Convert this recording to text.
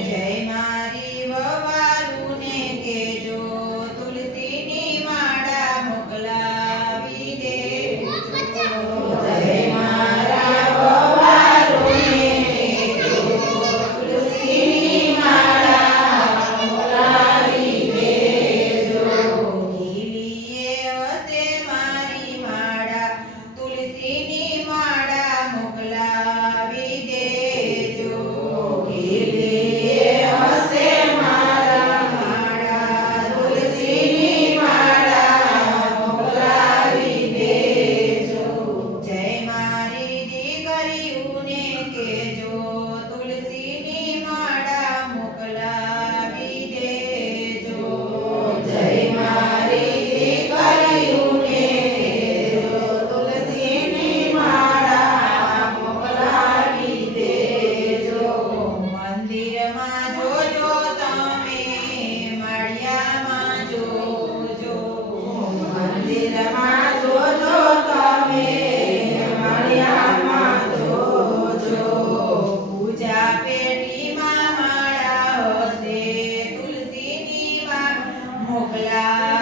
okay? Dadah.